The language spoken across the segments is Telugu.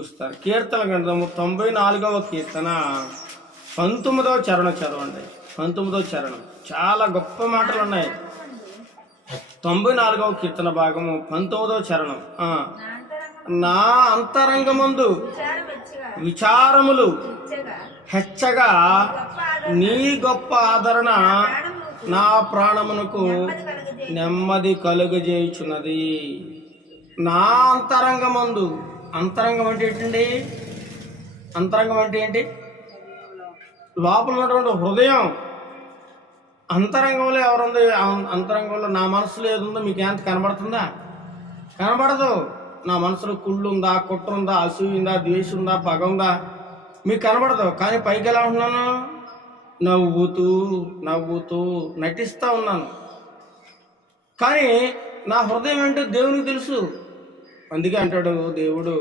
ముగిస్తారు. కీర్తన గ్రంథము 94వ కీర్తన 19వ చరణం చదవండి. 19వ చరణం చాలా గొప్ప మాటలు ఉన్నాయి. 94వ కీర్తన భాగము 19వ చరణం. నా అంతరంగమందు విచారములు హెచ్చగా నీ గొప్ప ఆదరణ నా ప్రాణమునకు నెమ్మది కలుగజేయుచున్నది. నా అంతరంగమందు, అంతరంగం అంటే ఏంటండి? అంతరంగం అంటే ఏంటి? లోపల ఉన్నటువంటి హృదయం. అంతరంగంలో ఎవరుంది? అంతరంగంలో నా మనసులో ఏది ఉందో మీకు ఎంత కనబడుతుందా? కనబడదు. నా మనసులో కుళ్ళు ఉందా, కుట్ర ఉందా, అసూయ ఉందా, ద్వేషం ఉందా, పగ ఉందా మీకు కనబడదు. కానీ పైకి ఎలా ఉంటున్నాను? నవ్వుతూ నవ్వుతూ నటిస్తూ ఉన్నాను. కానీ నా హృదయం ఏంటో దేవునికి తెలుసు. అందుకే అంటాడు దేవుడు,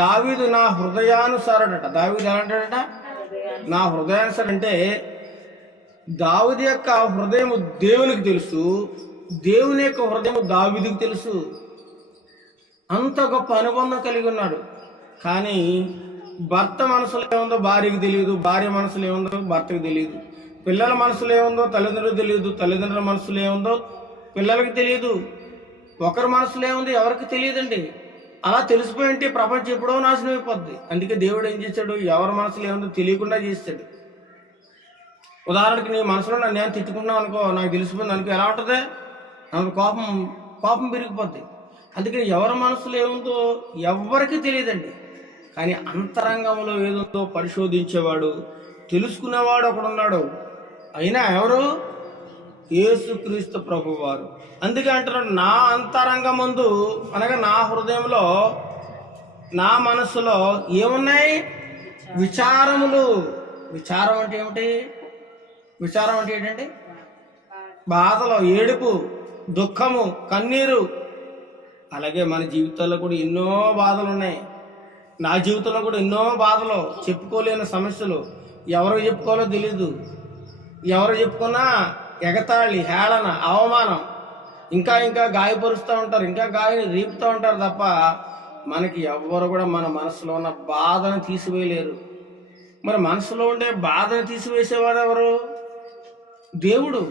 దావీదు నా హృదయానుసారుడట. దావీదు ఎలా అంటాడట? నా హృదయానుసారు అంటే దావీదు యొక్క హృదయం దేవునికి తెలుసు, దేవుని యొక్క హృదయం దావీదుకు తెలుసు. అంత గొప్ప అనుబంధం కలిగి ఉన్నాడు. కానీ భర్త మనసులో ఏముందో భార్యకు తెలియదు, భార్య మనసులో ఏముందో భర్తకు తెలియదు, పిల్లల మనసులో ఏముందో తల్లిదండ్రులకు తెలియదు, తల్లిదండ్రుల మనసులో ఏముందో పిల్లలకి తెలియదు, ఒకరి మనసులో ఏముందో ఎవరికి తెలియదండి. అలా తెలిసిపోయింటే ప్రపంచం ఎప్పుడో నాశనం అయిపోద్ది. అందుకే దేవుడు ఏం చేశాడు? ఎవరి మనసులో ఏముందో తెలియకుండా చేస్తాడు. ఉదాహరణకి నీ మనసులో నన్ను నేను తిట్టుకున్నావు అనుకో, నాకు తెలిసిపోయింది అనుకో, ఎలా ఉంటుంది? నాకు కోపం పెరిగిపోద్ది. అందుకని ఎవరి మనసులో ఏముందో ఎవరికి తెలియదండి. కానీ అంతరంగంలో ఏదో పరిశోధించేవాడు, తెలుసుకునేవాడు ఒకడున్నాడు. అయినా ఎవరు? యేసుక్రీస్తు ప్రభువారు. అందుకే అంటున్నాడు, నా అంతరంగమందు అనగా నా హృదయంలో, నా మనసులో ఏమున్నాయి? విచారములు. విచారం అంటే ఏమిటి? విచారం అంటే ఏంటంటే బాధలో, ఏడుపు, దుఃఖము, కన్నీరు. అలాగే మన జీవితాల్లో కూడా ఎన్నో బాధలు ఉన్నాయి. నా జీవితంలో కూడా ఎన్నో బాధలు, చెప్పుకోలేని సమస్యలు. ఎవరు చెప్పుకోవాలో తెలీదు. ఎవరు చెప్పుకున్నా ఎగతాళి, హేళన, అవమానం, ఇంకా గాయపరుస్తూ ఉంటారు, ఇంకా గాయని రీపుతూ ఉంటారు తప్ప మనకి ఎవ్వరు కూడా మన మనసులో ఉన్న బాధను తీసివేయలేరు. మరి మనసులో ఉండే బాధను తీసివేసేవాడు ఎవరు? దేవుడు.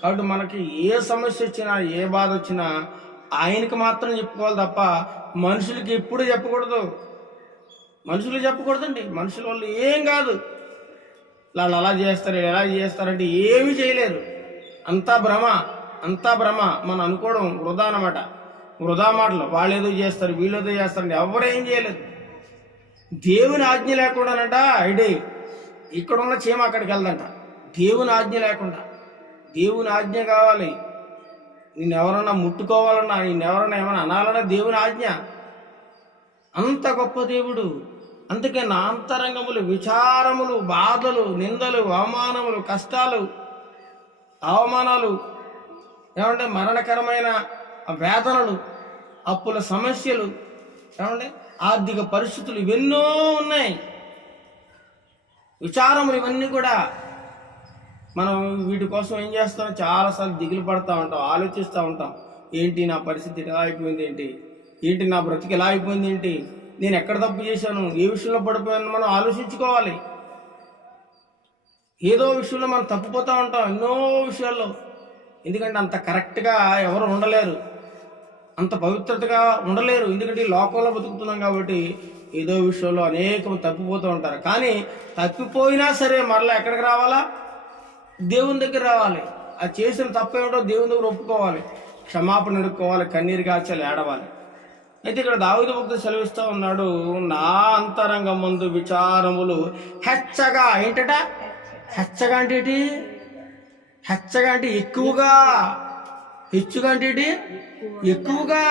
కాబట్టి మనకి ఏ సమస్య వచ్చినా, ఏ బాధ వచ్చినా ఆయనకి మాత్రం చెప్పుకోవాలి తప్ప మనుషులకి ఎప్పుడు చెప్పకూడదు. మనుషులు చెప్పకూడదండి. మనుషుల వాళ్ళు ఏం కాదు, వాళ్ళు అలా చేస్తారు, ఎలా చేస్తారంటే ఏమీ చేయలేరు. అంతా భ్రమ, అంతా భ్రమ. మనం అనుకోవడం వృధా అన్నమాట. వృధా మాటలు. వాళ్ళు ఏదో చేస్తారు, వీళ్ళు ఏదో చేస్తారండి. ఎవరేం చేయలేదు. దేవుని ఆజ్ఞ లేకుండానంట ఐడి ఇక్కడున్న చీమ అక్కడికి వెళ్దంట. దేవుని ఆజ్ఞ లేకుండా. దేవుని ఆజ్ఞ కావాలి. నిన్నెవరన్నా ముట్టుకోవాలన్నా, నిన్నెవరన్నా ఏమన్నా అనాలన్నా దేవుని ఆజ్ఞ. అంత గొప్ప దేవుడు. అందుకే నా అంతరంగములు విచారములు, బాధలు, నిందలు, అవమానములు, కష్టాలు, అవమానాలు, ఏమంటే మరణకరమైన వేదనలు, అప్పుల సమస్యలు, ఏమంటే ఆర్థిక పరిస్థితులు, ఇవెన్నో ఉన్నాయి. విచారములు ఇవన్నీ కూడా మనం వీటి కోసం ఏం చేస్తాం? చాలాసార్లు దిగులు పడుతూ ఉంటాం, ఆలోచిస్తూ ఉంటాం. ఏంటి నా పరిస్థితి ఎలా అయిపోయింది, ఏంటి నా బ్రతికి ఎలా అయిపోయింది, నేను ఎక్కడ తప్పు చేశాను, ఏ విషయంలో పడిపోయాను మనం ఆలోచించుకోవాలి. ఏదో విషయంలో మనం తప్పిపోతూ ఉంటాం, ఎన్నో విషయాల్లో. ఎందుకంటే అంత కరెక్ట్గా ఎవరు ఉండలేరు, అంత పవిత్రతగా ఉండలేరు. ఎందుకంటే ఈ లోకంలో బతుకుతున్నాం కాబట్టి ఏదో విషయంలో అనేకం తప్పిపోతూ ఉంటారు. కానీ తప్పిపోయినా సరే మరలా ఎక్కడికి రావాలా? దేవుని దగ్గర రావాలి. అది చేసిన తప్పేమిటో దేవుని దగ్గర ఒప్పుకోవాలి, క్షమాపణ అడుక్కోవాలి, కన్నీరు కాచాలి, ఏడవాలి. అయితే ఇక్కడ దావీదు భక్తుడు సెలవిస్తూ ఉన్నాడు, నా అంతరంగం ముందు విచారములు హెచ్చగా. ఏంటట? హెచ్చగా అంటే ఏంటి? హెచ్చగా అంటే ఎక్కువగా. హెచ్చుగా అంటే ఏంటి? ఎక్కువగా.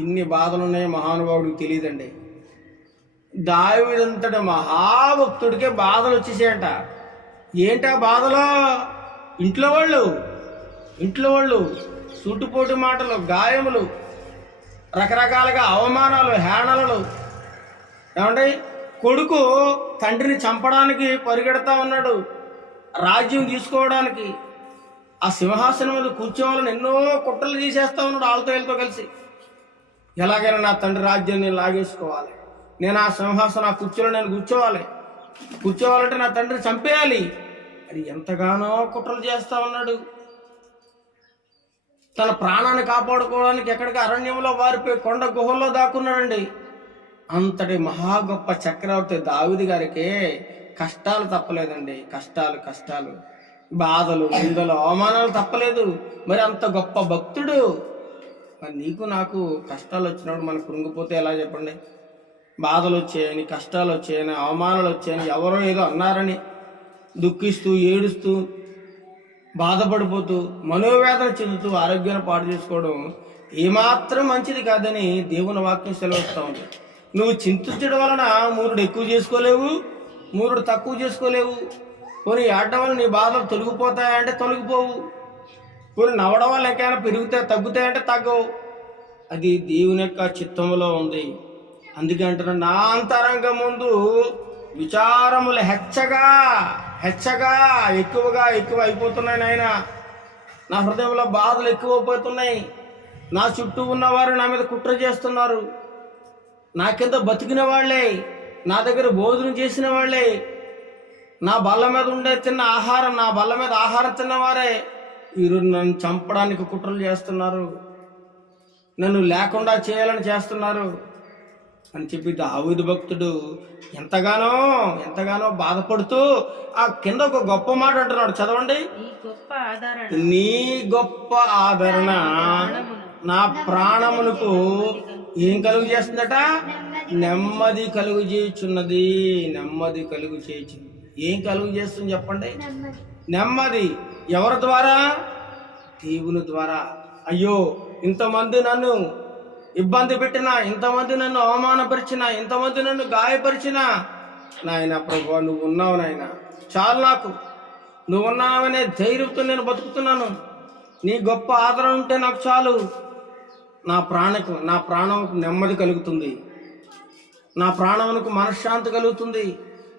ఇన్ని బాధలు ఉన్నాయి మహానుభావుడికి తెలియదండి. దావీదంతటి మహాభక్తుడికే బాధలు వచ్చేసాయంట. ఏంటా బాధలో? ఇంట్లో వాళ్ళు సూటుపోటు మాటలు, గాయములు, రకరకాలుగా అవమానాలు, హేళనలు. ఏమంటే కొడుకు తండ్రిని చంపడానికి పరిగెడతా ఉన్నాడు, రాజ్యం తీసుకోవడానికి. ఆ సింహాసనం మీద కూర్చోవాలని ఎన్నో కుట్రలు తీసేస్తా ఉన్నాడు వాళ్ళతో వీళ్ళతో కలిసి. ఎలాగైనా నా తండ్రి రాజ్యాన్ని లాగేసుకోవాలి, నేను ఆ సింహాసనం ఆ కుర్చీలో నేను కూర్చోవాలంటే నా తండ్రి చంపేయాలి. అది ఎంతగానో కుట్రలు చేస్తా ఉన్నాడు. తన ప్రాణాన్ని కాపాడుకోవడానికి ఎక్కడికి అరణ్యంలో వారిపోయి కొండ గుహల్లో దాక్కున్నాడండి. అంతటి మహా గొప్ప చక్రవర్తి దావీదు గారికి కష్టాలు తప్పలేదండి. కష్టాలు, బాధలు, నిందలు, అవమానాలు తప్పలేదు. మరి అంత గొప్ప భక్తుడు. మరి నీకు నాకు కష్టాలు వచ్చినప్పుడు మనం కృంగిపోతే ఎలా చెప్పండి? బాధలు వచ్చాయని, కష్టాలు వచ్చాయని, అవమానాలు వచ్చాయని, ఎవరో ఏదో అన్నారని దుఃఖిస్తూ, ఏడుస్తూ, బాధపడిపోతూ, మనోవేదన చెందుతూ ఆరోగ్యాన్ని పాడు చేసుకోవడం ఏమాత్రం మంచిది కాదని దేవుని వాక్యం సెలవుస్తూ ఉంది. నువ్వు చింతించడం వలన మూరుడు ఎక్కువ చేసుకోలేవు, మూరుడు తక్కువ చేసుకోలేవు. పోనీ ఏడడం వల్ల నీ బాధలు తొలగిపోతాయంటే తొలగిపోవు. పోనీ నవ్వడం వల్ల ఎక్కడైనా తగ్గుతాయంటే తగ్గవు. అది దేవుని యొక్క చిత్తంలో ఉంది. అందుకే అంటున్నా, నా అంతరంగం ముందు విచారములు హెచ్చగా ఎక్కువ అయిపోతున్నాయి నాయన. నా హృదయంలో బాధలు ఎక్కువైపోతున్నాయి. నా చుట్టూ ఉన్నవారు నా మీద కుట్ర చేస్తున్నారు. నా కింద బతికిన వాళ్ళే, నా దగ్గర భోజనం చేసిన వాళ్ళే, నా బల్ల మీద నా బల్ల మీద ఆహారం తిన్నవారే ఈరోజు నన్ను చంపడానికి కుట్రలు చేస్తున్నారు, నన్ను లేకుండా చేయాలని చేస్తున్నారు అని చెప్పి దావీదు భక్తుడు ఎంతగానో బాధపడుతూ ఆ కింద ఒక గొప్ప మాట అంటున్నాడు. చదవండి. నీ గొప్ప ఆదరణ నా ప్రాణమునకు ఏం కలుగు చేస్తుందట? నెమ్మది కలుగు చేయుచున్నది. ఏం కలుగు చేస్తుంది చెప్పండి? నెమ్మది. ఎవరి ద్వారా? దేవుని ద్వారా. అయ్యో, ఇంతమంది నన్ను ఇబ్బంది పెట్టినా, ఇంతమంది నన్ను అవమానపరిచినా, ఇంతమంది నన్ను గాయపరిచినా, నాయన ప్రభువా నువ్వు ఉన్నావు నాయన, చాలు నాకు. నువ్వు ఉన్నావనే ధైర్యంతో నేను బతుకుతున్నాను. నీ గొప్ప ఆదరణ ఉంటే నాకు చాలు. నా ప్రాణంకు నెమ్మది కలుగుతుంది, నా ప్రాణమునకు మనశ్శాంతి కలుగుతుంది,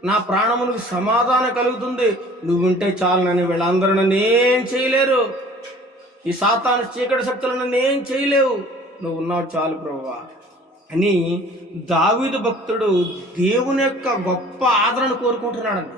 నా ప్రాణమునకు సమాధానం కలుగుతుంది. నువ్వుంటే చాలు. నన్ను వీళ్ళందరూ నన్ను ఏం చేయలేరు. ఈ సాతాను చీకటి శక్తులు నన్ను ఏం చేయలేవు. నువ్వు ఉన్నావు చాలు ప్రభువా అని దావీదు భక్తుడు దేవుని యొక్క గొప్ప ఆదరణ కోరుకుంటున్నాడు.